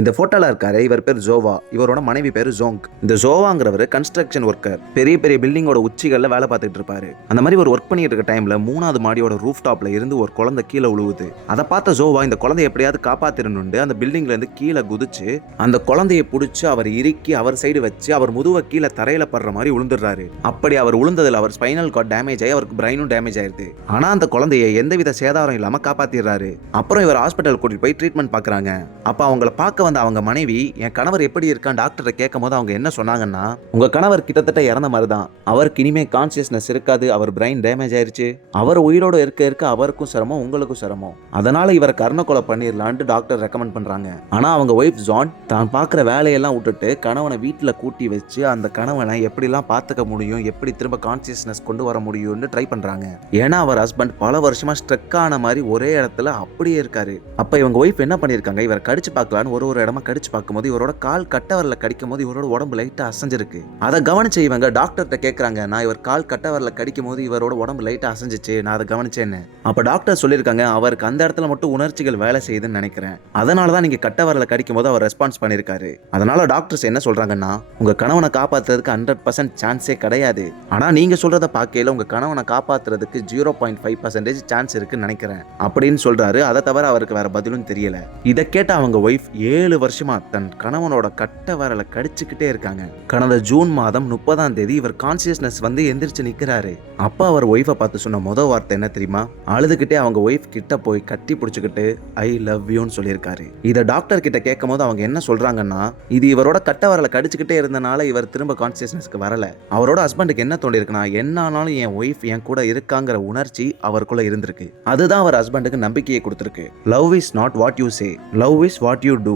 இந்த போட்டோல இருக்காரு இவர் பேர் ஜோவா, இவரோட மனைவி பேரு ஜோங். இந்த ஜோவாங்கிறவர் கன்ஸ்ட்ரக்ஷன் ஒர்க்கர், பெரிய பெரிய பில்டிங்கோட உச்சிகள்ல வேலை பார்த்துட்டு இருப்பாரு. அந்த மாதிரி ஒரு ஒர்க் பண்ணிட்டு இருக்க டைம்ல 3வது மாடியோட ரூஃப் டாப்ல இருந்து ஒரு குழந்தை கீழே விழுவுது. அதை பார்த்த ஜோவா இந்த குழந்தைய எப்படியாவது காப்பாத்திரணும்னு அந்த பில்டிங்ல இருந்து கீழே குதிச்சு அந்த குழந்தைய பிடிச்சி அவர் இறுக்கி அவர் சைடு வச்சு அவர் முதுவ கீழே தரையில படுற மாதிரி விழுந்துடுறாரு. அப்படி அவர் விழுந்ததுல அவர் ஸ்பைனல் கார்டு டேமேஜ் ஆகி அவருக்கு பிரைனும் டேமேஜ் ஆயிருது. ஆனா அந்த குழந்தைய எந்தவித சேதாரம் இல்லாம காப்பாத்திடுறாரு. அப்புறம் இவர் ஹாஸ்பிட்டல் கூட்டிட்டு போய் ட்ரீட்மெண்ட் பாக்குறாங்க. அப்ப அவங்கள பார்க்க வந்த அவங்க மனைவி என் கணவர் எப்படி இருக்கான் டாக்டரை கேட்கும் போது அவங்க என்ன சொன்னாங்கன்னா, உங்க கணவர் கிட்டத்தட்ட இறந்த மாதிரி தான், அவருக்கு இனிமே கான்சியஸ்னஸ் இருக்காது, அவர் பிரைன் டேமேஜ் ஆயிருச்சு, அவர் உயிரோடு இருக்க அவருக்கும் சிரமம் உங்களுக்கும் சிரமம், அதனால இவரை கர்ணக்கொலை பண்ணிடலான்ட்டு டாக்டர் ரெக்கமெண்ட் பண்றாங்க. ஆனா அவங்க ஒய்ஃப் ஜான் தான் பார்க்குற வேலையெல்லாம் விட்டுட்டு கணவனை வீட்டுல கூட்டி வச்சு அந்த கணவனை எப்படிலாம் பார்த்துக்க முடியும், எப்படி திரும்ப கான்சியஸ்னஸ் கொண்டு வர முடியும்னு ட்ரை பண்றாங்க. ஏன்னா அவர் ஹஸ்பண்ட் பல வருஷமா ஸ்ட்ரக் ஆன மாதிரி ஒரே இடத்துல அப்படியே இருக்காரு. அப்ப இவங்க ஒய்ஃப் என்ன பண்ணிருக்காங்க, இவரை கடிச்சு பார்க்கலான்னு ஒரு இடமா கடிச்சு பார்க்கும்போது இவரோட கால் கட்டவரல கடிக்கும் போது இவரோட உடம்பு லைட்டா அசைஞ்சிருக்கு. அதை கவனிச்சு இவங்க டாக்டர்கிட்ட கேட்கறாங்க, நான் இவர் கால் கட்டவரல கடிக்கும் போது இவரோட உடம்பு லைட்டா அசைஞ்சிச்சு, நான் அதை கவனிச்சேன்னு. அப்ப டாக்டர் சொல்லியிருக்காங்க, அவருக்கு அந்த இடத்துல மட்டும் உணர்ச்சிகள் வேலை செய்யுதுன்னு நினைக்கிறேன், அதனாலதான் நீங்க கட்டவரல கடிக்கும் போது அவர் ரெஸ்பான்ஸ் பண்ணிருக்காரு. அதனால டாக்டர்ஸ் என்ன சொல்றாங்கன்னா, உங்க கணவனை காப்பாத்துறதுக்கு 100% சான்ஸே கிடையாது, ஆனா நீங்க சொல்றத பார்க்கையில உங்க கணவனை காப்பாத்துறதுக்கு 0.5% சான்ஸ் இருக்குன்னு நினைக்கிறேன் அப்படின்னு சொல்றாரு. அதை தவிர அவருக்கு வேற பதிலும் தெரியல. இதை கேட்ட அவங்க ஒய்ஃப் 7 வருஷமா தன் கணவனோட கட்ட வரல கடிச்சுக்கிட்டே இருக்காங்க. கடந்த ஜூன் மாதம் 30ஆம் தேதி இவர் கான்சியஸ்னஸ் வந்து எந்திரிச்சு நிக்கிறாரு. அப்பா அவர் ஒய்ஃபை பார்த்து சொன்ன முதல் வார்த்தை என்ன தெரியுமா, அழுதுகிட்டே அவங்க ஒய்ஃப் கிட்ட போய் கட்டி பிடிச்சுக்கிட்டு ஐ லவ் யூன்னு சொல்லியிருக்காரு. இதை டாக்டர் கிட்ட கேட்கும் போது அவங்க என்ன சொல்றாங்கன்னா, இது இவரோட கட்ட வரல கடிச்சுக்கிட்டே இருந்தனால இவர் திரும்ப கான்சியஸ்னஸ்க்கு வரல. அவரோட ஹஸ்பண்டுக்கு என்ன தோணி இருக்குன்னா, என்ன ஆனாலும் என் ஒய்ஃப் என் கூட இருக்காங்கிற உணர்ச்சி அவருக்குள்ள இருந்திருக்கு. அதுதான் அவர் ஹஸ்பண்டுக்கு நம்பிக்கையை கொடுத்திருக்கு. Love is not what you say, love is what you two.